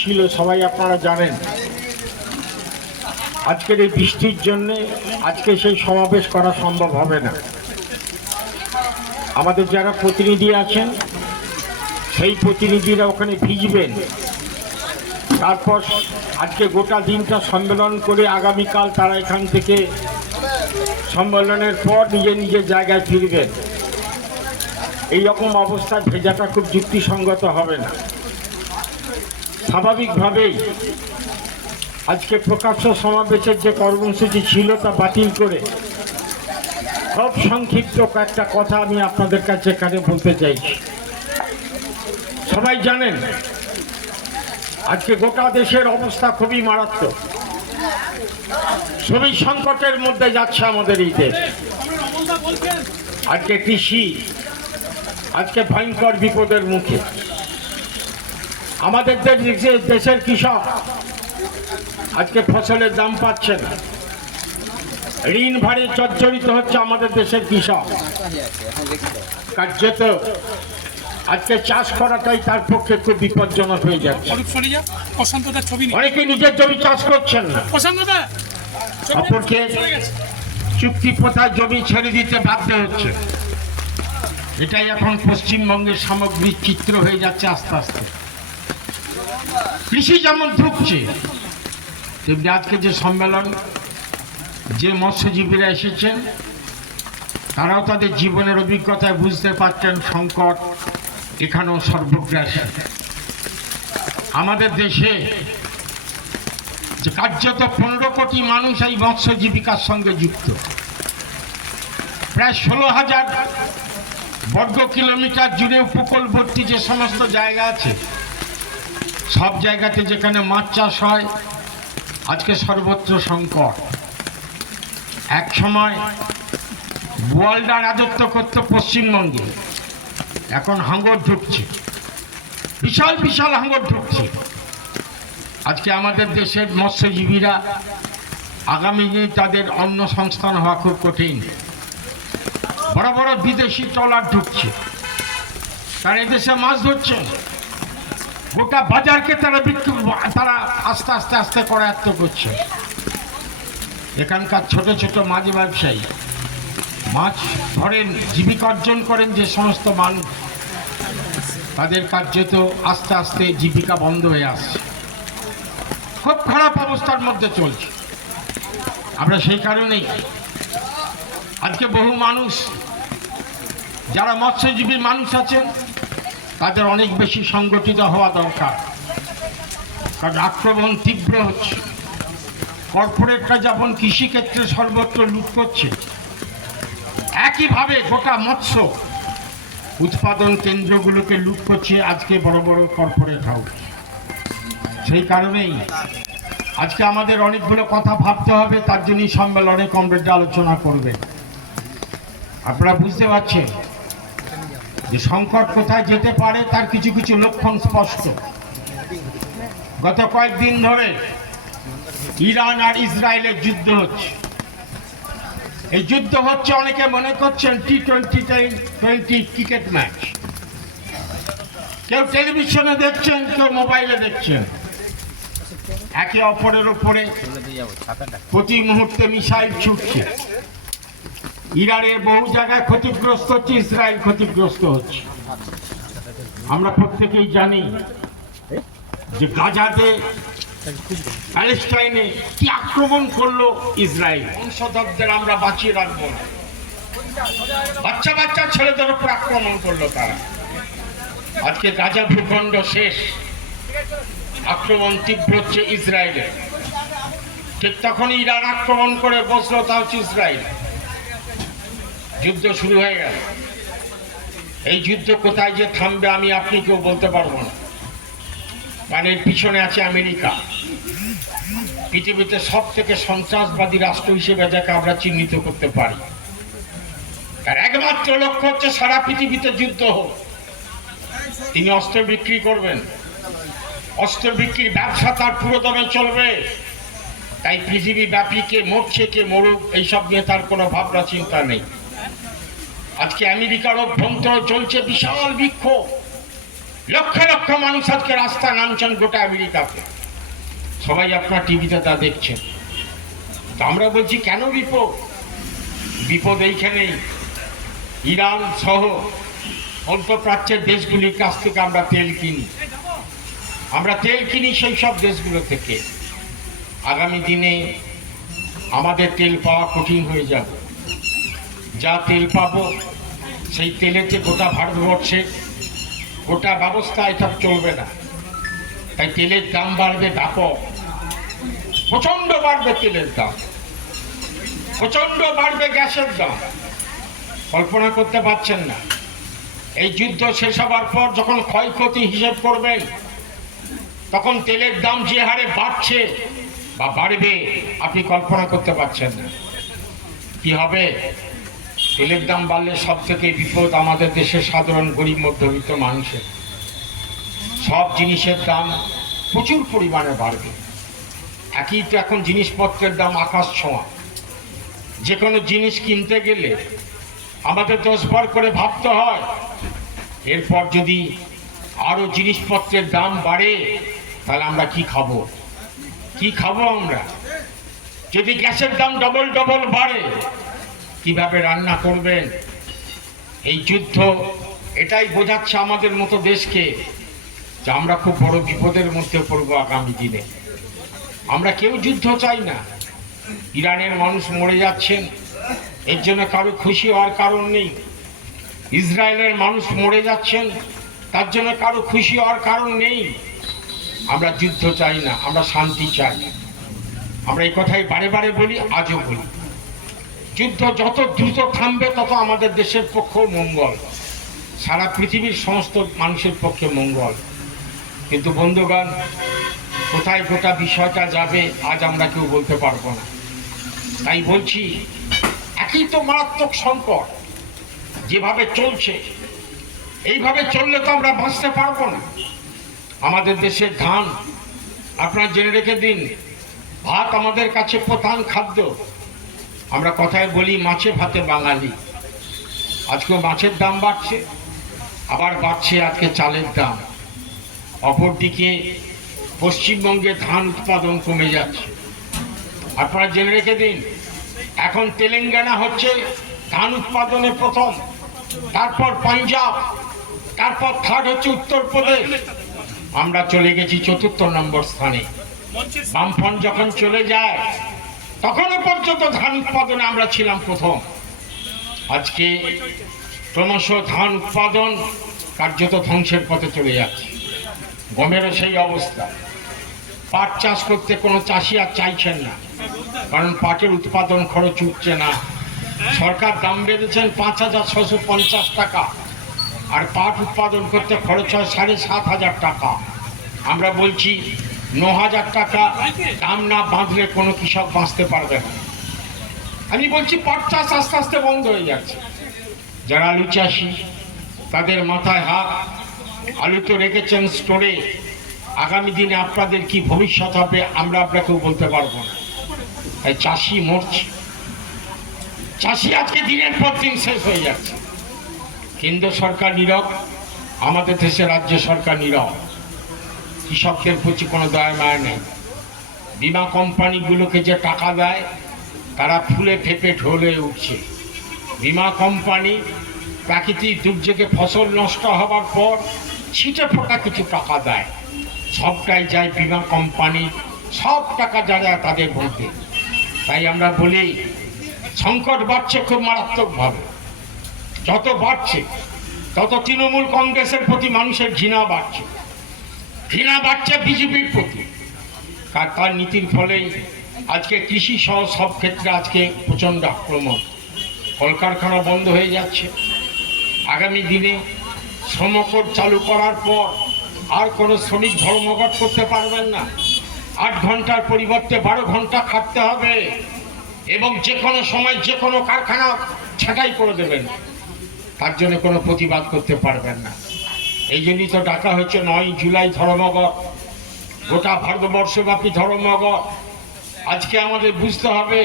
ছিল, সবাই আপনারা জানেন। আজকের এই বৃষ্টির জন্যে আজকে সেই সমাবেশ করা সম্ভব হবে না। আমাদের যারা প্রতিনিধি আছেন, সেই প্রতিনিধিরা ওখানে ভিজবেন। তারপর আজকে গোটা দিনটা সম্মেলন করে আগামীকাল তারা এখান থেকে সম্মেলনের পর নিজের নিজের জায়গায় ফিরবেন। এই রকম অবস্থায় ভেজাটা খুব যুক্তিসঙ্গত হবে না। স্বাভাবিকভাবেই আজকে প্রকাশ্য সমাবেশের যে কর্মসূচি ছিল তা বাতিল করে সব সংক্ষিপ্ত কয়েকটা কথা আমি আপনাদের কাছে এখানে বলতে চাইছি। সবাই জানেন, আজকে গোটা দেশের অবস্থা খুবই মারাত্মক। খুবই সংকটের মধ্যে যাচ্ছে আমাদের এই দেশ। আজকে কৃষি, আজকে ভয়ঙ্কর বিপদের মুখে। আমাদের দেশে দেশের কৃষক আজকে ফসলের দাম পাচ্ছে না। ঋণ ভারে জর্জরিত হচ্ছে আমাদের দেশের কৃষক। কার্যত আজকে চাষ করাটাই তার পক্ষে খুব বিপজ্জনক হয়ে যাচ্ছে। অনেকে নিজের জমি চাষ করছেন না। অপরকে চুক্তি প্রথায় জমি ছেড়ে দিতে বাধ্য হচ্ছে। এটাই এখন পশ্চিমবঙ্গের সামগ্রিক চিত্র হয়ে যাচ্ছে আস্তে আস্তে। কৃষি যেমন ঢুকছে, তেমনি আজকে যে সম্মেলন, যে মৎস্যজীবীরা এসেছেন, তারাও তাদের জীবনের অভিজ্ঞতায় বুঝতে পারছেন সংকট এখানেও সর্বগ্রাসী। আমাদের দেশে যে কার্যত পনেরো কোটি মানুষ এই মৎস্য জীবিকার সঙ্গে যুক্ত, প্রায় ষোলো হাজার বর্গ কিলোমিটার জুড়ে উপকূলবর্তী যে সমস্ত জায়গা আছে সব জায়গাতে যেখানে মাছ চাষ হয়, আজকে সর্বত্র সংকট। এক সময় বোয়ালডা রাজত্ব করত পশ্চিমবঙ্গে, এখন হাঙ্গর ঢুকছে। বিশাল বিশাল হাঙ্গর ঢুকছে। আজকে আমাদের দেশের মৎস্যজীবীরা আগামী দিনে তাদের অন্ন সংস্থান হওয়া খুব কঠিন। বড় বড় বিদেশি ট্রলার ঢুকছে। তারা এদেশে মাছ ধরছে গোটা বাজারকে তারা বিক্রি তারা আস্তে আস্তে আস্তে করায়ত্ত করছে। এখানকার ছোট ছোট মাছ ব্যবসায়ী, মাছ ধরেন, জীবিকা অর্জন করেন যে সমস্ত মানুষ তাদের কার্যত আস্তে আস্তে জীবিকা বন্ধ হয়ে আসছে। খুব খারাপ অবস্থার মধ্যে চলছে। আমরা সেই কারণেই আজকে বহু মানুষ, যারা মৎস্যজীবী মানুষ আছেন তাদের অনেক বেশি সংগঠিত হওয়া দরকার। কারণ আক্রমণ তীব্র হচ্ছে। কর্পোরেটরা যেমন কৃষিক্ষেত্রে সর্বত্র লুট করছে, একইভাবে গোটা মৎস্য উৎপাদন কেন্দ্রগুলোকে লুট করছে আজকে বড় বড় কর্পোরেট হাউস। সেই কারণেই আজকে আমাদের অনেকগুলো কথা ভাবতে হবে, তার জন্যই সম্মেলনে কমরেডরা আলোচনা করবে। আপনারা বুঝতে পারছেন? যে সংকট কোথায় যেতে পারে তার কিছু কিছু লক্ষণ স্পষ্ট। গত কয়েকদিন ধরে ইরান আর ইসরায়েলের যুদ্ধ হচ্ছে। এই যুদ্ধ হচ্ছে অনেকে মনে করছেন T twenty twenty cricket match. কেউ টেলিভিশনে দেখছেন, কেউ মোবাইলে দেখছেন। একে অপরের ওপরে প্রতি মুহূর্তে মিসাইল ছুটছে। ইরানের বহু জায়গায় ক্ষতিগ্রস্ত হচ্ছে, ইসরায়েল ক্ষতিগ্রস্ত হচ্ছে। আমরা প্রত্যেকেই জানি যে গাজাতে প্যালেস্টাইনে কি আক্রমণ করল ইসরায়েল। বংশধরদের আমরা বাঁচিয়ে রাখব বাচ্চা বাচ্চা ছেলেদের উপর আক্রমণ করল তারা। আজকে গাজা ভূখণ্ড শেষ। আক্রমণ তীব্র হচ্ছে ইসরায়েলের। ঠিক তখন ইরান আক্রমণ করে বসল, তা হচ্ছে ইসরায়েল যুদ্ধ শুরু হয়ে গেল। এই যুদ্ধ কোথায় যে থামবে আমি আপনি কেউ বলতে পারব না। এর পিছনে আছে আমেরিকা। পৃথিবীতে সব থেকে সন্ত্রাসবাদী রাষ্ট্র হিসেবে যাকে আমরা চিহ্নিত করতে পারি। তার একমাত্র লক্ষ্য হচ্ছে সারা পৃথিবীতে যুদ্ধ হোক। তিনি অস্ত্র বিক্রি করবেন। অস্ত্র বিক্রির ব্যবসা তার পুরো দমে চলবে। তাই পৃথিবী ব্যাপী কে মরছে, কে মরুক, এইসব নিয়ে তার কোনো ভাবনা চিন্তা নেই। আজকে আমেরিকার অভ্যন্তর চলছে বিশাল বিক্ষোভ। লক্ষ লক্ষ মানুষ আজকে রাস্তা নামছেন গোটা আমেরিকাতে। সবাই আপনার টিভিতে তা দেখছেন। তো আমরা বলছি, কেন বিপদ? বিপদ এইখানেই। ইরান সহ মধ্যপ্রাচ্যের দেশগুলির কাছ থেকে আমরা তেল কিনি। আমরা তেল কিনি সেই সব দেশগুলো থেকে। আগামী দিনে আমাদের তেল পাওয়া কঠিন হয়ে যাবে। যা তেল পাবো সেই তেলেতে গোটা ভারতবর্ষে গোটা ব্যবস্থা এটা চলবে না। তাই তেলের দাম বাড়বে ব্যাপক। প্রচণ্ড বাড়বে তেলের দাম। প্রচণ্ড বাড়বে গ্যাসের দাম। কল্পনা করতে পারছেন না। এই যুদ্ধ শেষ হবার পর যখন ক্ষয়ক্ষতি হিসেব করবেন, তখন তেলের দাম যে হারে বাড়ছে বা বাড়বে, আপনি কল্পনা করতে পারছেন না। কি হবে? তেলের দাম বাড়লে সব থেকে বিপদ আমাদের দেশের সাধারণ গরিব মধ্যবিত্ত মানুষের। সব জিনিসের দাম প্রচুর পরিমাণে বাড়বে। একই তো এখন জিনিসপত্রের দাম আকাশ ছোঁয়া। যে কোনো জিনিস কিনতে গেলে আমাদের দশবার করে ভাবতে হয়, এরপর যদি আরও জিনিসপত্রের দাম বাড়ে, তাহলে আমরা কি খাব? কি খাব আমরা? যদি গ্যাসের দাম ডবল ডবল বাড়ে কীভাবে রান্না করবেন? এই যুদ্ধ, এটাই বোঝাচ্ছে আমাদের মতো দেশকে যে আমরা খুব বড় বিপদের মধ্যে পড়ব আগামী দিনে। আমরা কেউ যুদ্ধ চাই না। ইরানের মানুষ মরে যাচ্ছেন। এর জন্য কারও খুশি হওয়ার কারণ নেই। ইসরায়েলের মানুষ মরে যাচ্ছেন। তার জন্য কারও খুশি হওয়ার কারণ নেই। আমরা যুদ্ধ চাই না, আমরা শান্তি চাই। আমরা এই কথাই বারে বারে বলি, আজও বলি। যুদ্ধ যত দ্রুত থামবে, তত আমাদের দেশের পক্ষেও মঙ্গল। সারা পৃথিবীর সমস্ত মানুষের পক্ষে মঙ্গল। কিন্তু বন্ধুগণ, কোথায় গোটা বিষয়টা যাবে, আজ আমরা কেউ বলতে পারব না। তাই বলছি, একই তো মারাত্মক সংকট, যেভাবে চলছে, এইভাবে চললে তো আমরা বাঁচতে পারব না। আমাদের দেশের ধান, আপনারা জেনে রেখে দিন, ভাত আমাদের কাছে প্রধান খাদ্য। আমরা কথায় বলি, মাছে ভাতে বাঙালি। আজকে মাছের দাম বাড়ছে, আবার বাড়ছে আজকে চালের দাম। অপরদিকে পশ্চিমবঙ্গে ধান উৎপাদন কমে যাচ্ছে। আপনারা জেনে রেখে দিন, এখন তেলেঙ্গানা হচ্ছে ধান উৎপাদনে প্রথম, তারপর পাঞ্জাব, তারপর থার্ড হচ্ছে উত্তরপ্রদেশ। আমরা চলে গেছি চতুর্থ নম্বর স্থানে। বামফ্রন্ট যখন চলে যায় তখনও পর্যন্ত ধান উৎপাদনে আমরা ছিলাম প্রথম। আজকে ক্রমশ ধান উৎপাদন কার্যত ধ্বংসের পথে চলে যাচ্ছে। গমেরও সেই অবস্থা। পাট চাষ করতে কোনো চাষি আর চাইছেন না। কারণ পাটের উৎপাদন খরচ উঠছে না। সরকার দাম বেঁধেছেন পাঁচ হাজার ছশো পঞ্চাশ টাকা। আর পাট উৎপাদন করতে খরচ হয় সাড়ে সাত হাজার টাকা। আমরা বলছি ন হাজার টাকা দাম না বাঁধলে কোনো কৃষক বাঁচতে পারবে না। আমি বলছি পাট চাষ আস্তে আস্তে বন্ধ হয়ে যাচ্ছে। যারা আলু চাষি, তাদের মাথায় হাত। আলু তো রেখেছেন স্টোরে আগামী দিনে আপনাদের কি ভবিষ্যৎ হবে, আমরা আপনাকেও বলতে পারব না। তাই চাষি মরছে। চাষি আজকে দিনের পর দিন শেষ হয়ে যাচ্ছে। কেন্দ্র সরকার নীরব, আমাদের দেশে রাজ্য সরকার নীরব। কৃষকদের প্রতি কোনো দয়া মায়া নেই। বিমা কোম্পানিগুলোকে যে টাকা দেয়, তারা ফুলে ফেপে ঢলে উঠছে। বিমা কোম্পানি প্রাকৃতিক দুর্যোগে ফসল নষ্ট হবার পর ছিটে ফোটা কিছু টাকা দেয়। সবটাই যায় বিমা কোম্পানি, সব টাকা যারা তাদের মধ্যে। তাই আমরা বলি, সংকট বাড়ছে খুব মারাত্মকভাবে। যত বাড়ছে, তত তৃণমূল কংগ্রেসের প্রতি মানুষের ঘৃণা বাড়ছে। ঘৃণা বাড়ছে বিজেপির প্রতি। আর তার নীতির ফলেই আজকে কৃষি সহ সব ক্ষেত্রে আজকে প্রচণ্ড আক্রমণ। কলকারখানা বন্ধ হয়ে যাচ্ছে। আগামী দিনে শ্রমকর চালু করার পর আর কোনো শ্রমিক ধর্মঘট করতে পারবেন না। আট ঘণ্টার পরিবর্তে বারো ঘণ্টা খাটতে হবে এবং যে কোনো সময় যে কোনো কারখানা ছাঁটাই করে দেবেন। তার জন্য কোনো প্রতিবাদ করতে পারবেন না। এই জন্যই তো ডাকা হয়েছে নয় জুলাই ধর্মঘট, গোটা ভারতবর্ষব্যাপী ধর্মঘট। আজকে আমাদের বুঝতে হবে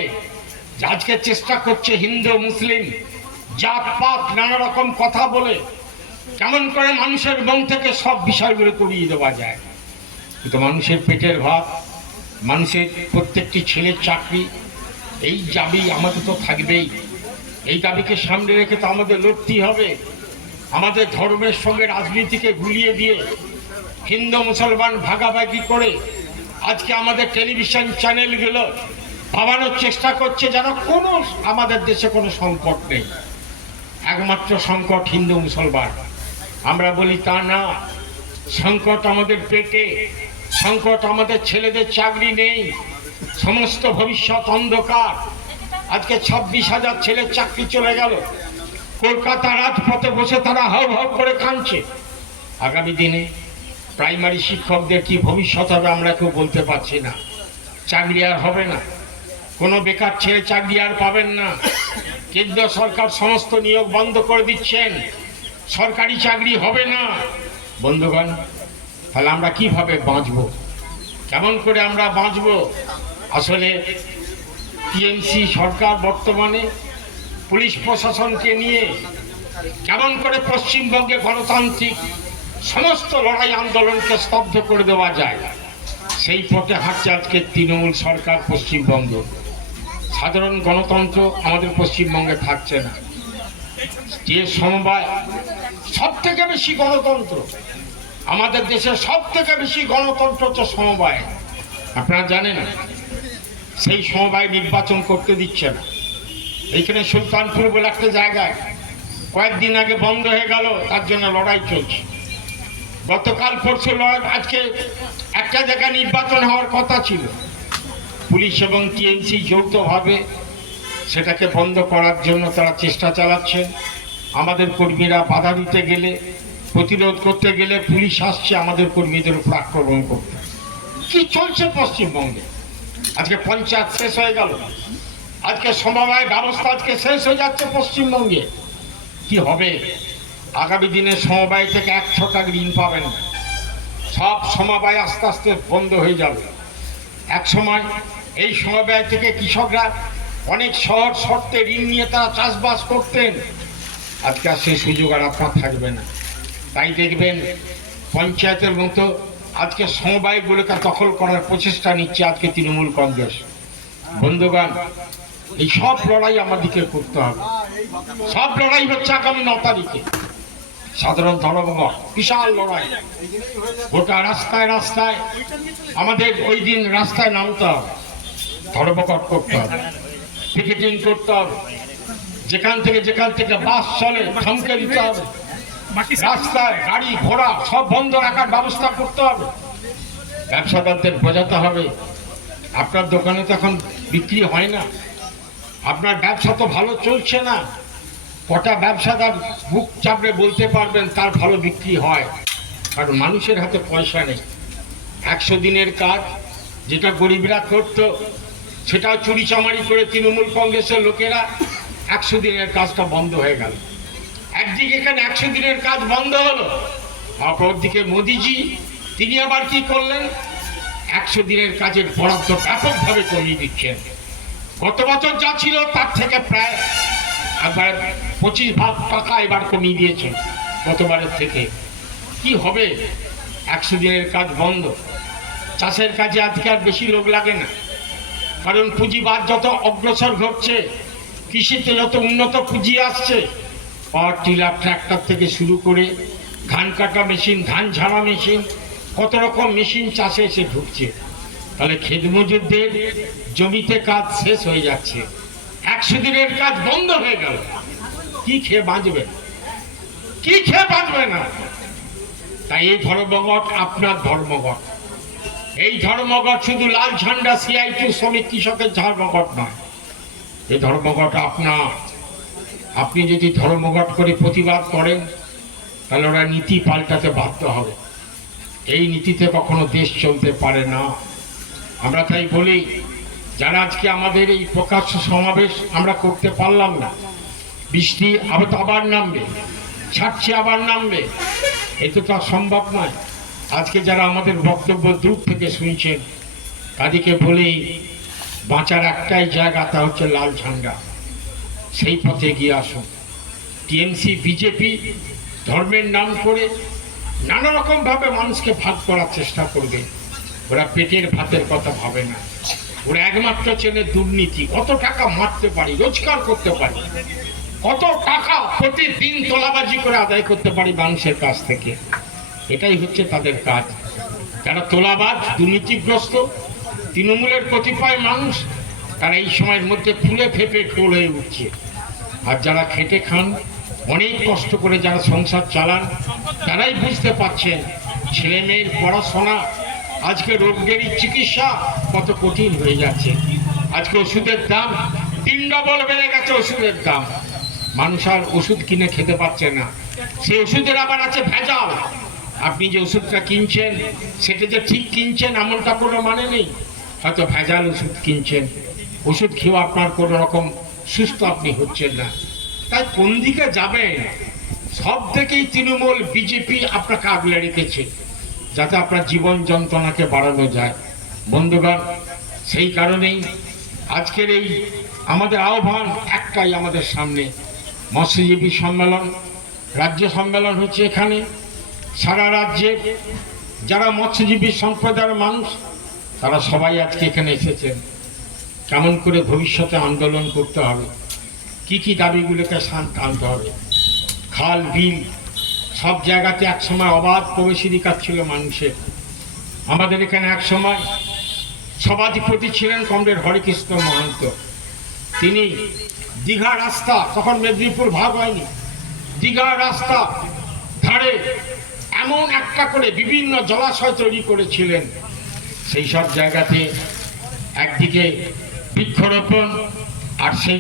যে আজকে চেষ্টা করছে হিন্দু, মুসলিম জাত পাত নানা রকম কথা বলে কেমন করে মানুষের মন থেকে সব বিষয়গুলো করিয়ে দেওয়া যায়। কিন্তু মানুষের পেটের ভাত, মানুষের প্রত্যেকটি ছেলের চাকরি, এই দাবি আমাদের তো থাকবেই। এই দাবিকে সামনে রেখে তো আমাদের লড়তেই হবে। আমাদের ধর্মের সঙ্গে রাজনীতিকে গুলিয়ে দিয়ে হিন্দু মুসলমান ভাগাভাগি করে আজকে আমাদের টেলিভিশন চ্যানেলগুলো ভাবানোর চেষ্টা করছে যেন কোনো আমাদের দেশে কোনো সংকট নেই। একমাত্র সংকট হিন্দু মুসলমান। আমরা বলি, তা না, সংকট আমাদের পেটে, সংকট আমাদের ছেলেদের চাকরি নেই, সমস্ত ভবিষ্যৎ অন্ধকার। আজকে ছাব্বিশ হাজার ছেলের চাকরি চলে গেল কলকাতা রাজপথে বসে তারা হাউ হাউ করে কাঁদছে। আগামী দিনে প্রাইমারি শিক্ষকদের কি ভবিষ্যৎ হবে আমরা কেউ বলতে পারছি না। চাকরি আর হবে না। কোনো বেকার ছেলে চাকরি আর পাবেন না। কেন্দ্র সরকার সমস্ত নিয়োগ বন্ধ করে দিচ্ছেন। সরকারি চাকরি হবে না। বন্ধুগণ, তাহলে আমরা কীভাবে বাঁচব? কেমন করে আমরা বাঁচব? আসলে টিএমসি সরকার বর্তমানে পুলিশ প্রশাসনকে নিয়ে কেমন করে পশ্চিমবঙ্গে গণতান্ত্রিক সমস্ত লড়াই আন্দোলনকে স্তব্ধ করে দেওয়া যায়, সেই পথে হাঁটছে আজকে তৃণমূল সরকার পশ্চিমবঙ্গ। সাধারণ গণতন্ত্র আমাদের পশ্চিমবঙ্গে থাকছে না। যে সমবায় সব থেকে বেশি গণতন্ত্র, আমাদের দেশে সব থেকে বেশি গণতন্ত্র হচ্ছে সমবায়। আপনারা জানেন, সেই সমবায় নির্বাচন করতে দিচ্ছে না। এইখানে সুলতানপুর বলে একটা জায়গায় কয়েকদিন আগে বন্ধ হয়ে গেল, তার জন্য লড়াই চলছে। গতকাল পরশু লড়াই আজকে একটা জায়গায় নির্বাচন হওয়ার কথা ছিল। পুলিশ এবং টিএমসি যৌথভাবে সেটাকে বন্ধ করার জন্য তারা চেষ্টা চালাচ্ছেন। আমাদের কর্মীরা বাধা দিতে গেলে, প্রতিরোধ করতে গেলে পুলিশ আসছে আমাদের কর্মীদের উপর আক্রমণ করতে। কি চলছে পশ্চিমবঙ্গে? আজকে পঞ্চায়েত শেষ হয়ে গেল। আজকে সমবায় ব্যবস্থা আজকে শেষ হয়ে যাচ্ছে পশ্চিমবঙ্গে। কি হবে? আগামী দিনে সমবায় থেকে একশো টাকা ঋণ পাবেন সব সমবায় আস্তে আস্তে বন্ধ হয়ে যাবে। এক সময় এই সমবায় থেকে কৃষকরা অনেক শহর শর্তে ঋণ নিয়ে তারা চাষবাস করতেন। আজকে আর সেই সুযোগ আর আপনার থাকবে না। তাই দেখবেন, পঞ্চায়েতের মতো আজকে সমবায়গুলোকে দখল করার প্রচেষ্টা নিচ্ছে আজকে তৃণমূল কংগ্রেস। বন্ধুগণ এই সব লড়াই আমাদেরকে করতে হবে। সব লড়াই হচ্ছে আগামী ন তারিখে। সাধারণ ধর্মঘট বিশাল লড়াই। গোটা রাস্তায় রাস্তায় আমাদের ওই দিন রাস্তায় নামতে হবে। ধর্মঘট করতে হবে। পিকেটিং করতে হবে। যেখান থেকে যেখান থেকে বাস চলে থমকে দিতে হবে। রাস্তায় গাড়ি, ঘোড়া সব বন্ধ রাখার ব্যবস্থা করতে হবে। ব্যবসাদারদের বোঝাতে হবে। আপনার দোকানে তো এখন বিক্রি হয় না। আপনার ব্যবসা তো ভালো চলছে না। কটা ব্যবসাদার বুক চাপড়ে বলতে পারবেন তার ভালো বিক্রি হয়। কারণ মানুষের হাতে পয়সা নেই। একশো দিনের কাজ, যেটা গরিবরা করতো সেটা চুরি চামারি করে তৃণমূল কংগ্রেসের লোকেরা একশো দিনের কাজটা বন্ধ হয়ে গেল। একদিকে এখানে একশো দিনের কাজ বন্ধ হলো। অপরদিকে মোদিজি, তিনি আবার কি করলেন? একশো দিনের কাজের বরাদ্দ ব্যাপকভাবে কমিয়ে দিচ্ছেন। গত বছর যা ছিল তার থেকে প্রায় একবার পঁচিশ ভাগ টাকা এবার কমিয়ে দিয়েছেন গতবারের থেকে। কি হবে? একশো দিনের কাজ বন্ধ। চাষের কাজে আজকে আর বেশি লোক লাগে না। কারণ পুঁজিবাদ যত অগ্রসর ঘটছে, কৃষিতে যত উন্নত পুঁজি আসছে, পাওয়ার টিলার ট্র্যাক্টর থেকে শুরু করে ধান কাটা মেশিন, ধান ঝাড়া মেশিন, কত রকম মেশিন চাষে এসে ঢুকছে। তাহলে খেত মজুরদের জমিতে কাজ শেষ হয়ে যাচ্ছে। একশো দিনের কাজ বন্ধ হয়ে গেল। কি খেয়ে বাঁচবে? কি খেয়ে বাঁচবে না? তাই এই ধর্মঘট আপনার ধর্মঘট। এই ধর্মঘট শুধু লাল ঝান্ডা সিআই টু শ্রমিক কৃষকের ধর্মঘট নয়। এই ধর্মঘট আপনার। আপনি যদি ধর্মঘট করে প্রতিবাদ করেন, তাহলে ওরা নীতি পাল্টাতে বাধ্য হবে। এই নীতিতে কখনো দেশ চলতে পারে না। আমরা তাই বলি, যারা আজকে আমাদের এই প্রকাশ্য সমাবেশ আমরা করতে পারলাম না, বৃষ্টি আবার তো আবার নামবে, ছাড়ছে আবার নামবে, এ তো তার সম্ভব নয়। আজকে যারা আমাদের বক্তব্য দূর থেকে শুনছেন, তাদেরকে বলি, বাঁচার একটাই জায়গা তা হচ্ছে লাল ঝান্ডা। সেই পথে এগিয়ে আসুন। টিএমসি, বিজেপি ধর্মের নাম করে নানা রকম ভাবে মানুষকে ভাগ করার চেষ্টা করবে। ওরা পেটের ভাতের কথা ভাবে না। ওরা একমাত্র ছেলে দুর্নীতি। কত টাকা মারতে পারি, রোজগার করতে পারি। কত টাকা প্রতিদিন তোলাবাজি করে আদায় করতে পারি মানুষের কাছ থেকে। এটাই হচ্ছে তাদের কাজ। যারা তোলাবাজ, দুর্নীতিগ্রস্ত, তৃণমূলের কতিপয় মানুষ, তারা এই সময়ের মধ্যে ফুলে ফেপে টোল হয়ে উঠছে। আর যারা খেটে খান, অনেক কষ্ট করে যারা সংসার চালান, তারাই বুঝতে পারছেন ছেলে মেয়ের পড়াশোনা আজকে রোগের চিকিৎসা কত কঠিন হয়ে যাচ্ছে। আজকে ওষুধের দাম তিন ডবল বেড়ে গেছে ওষুধের দাম। মানুষ আর ওষুধ কিনে খেতে পারছে না। সেই ওষুধের আবার আছে ভেজাল। আপনি যে ওষুধটা কিনছেন, সেটা যে ঠিক কিনছেন এমনটা কোনো মানে নেই। হয়তো ভেজাল ওষুধ কিনছেন। ওষুধ খেয়েও আপনার কোনো রকম সুস্থ আপনি হচ্ছেন না। তাই কোন দিকে যাবেন? সব থেকেই তৃণমূল, বিজেপি আপনাকে আগলে রেখেছে। যাতে আপনার জীবন যন্ত্রণাকে বাড়ানো যায়। বন্ধুগণ, সেই কারণেই আজকের এই আমাদের আহ্বান একটাই আমাদের সামনে। মৎস্যজীবী সম্মেলন, রাজ্য সম্মেলন হচ্ছে এখানে। সারা রাজ্যে যারা মৎস্যজীবী সম্প্রদায়ের মানুষ, তারা সবাই আজকে এখানে এসেছেন। কেমন করে ভবিষ্যতে আন্দোলন করতে হবে? কি কি দাবিগুলোকে শান্ত আনতে হবে? খাল, বিল সব জায়গাতে একসময় অবাধ প্রবেশাধিকার ছিল মানুষের। আমাদের এখানে এক সময় সভাধিপতি ছিলেন কমরেড হরিকৃষ্ণ মহন্ত। তিনি দীঘা রাস্তা, তখন মেদিনীপুর ভাগ হয়নি, দীঘা রাস্তা ধারে এমন একটা করে বিভিন্ন জলাশয় তৈরি করেছিলেন। সেই সব জায়গাতে একদিকে বৃক্ষরোপণ আর সেই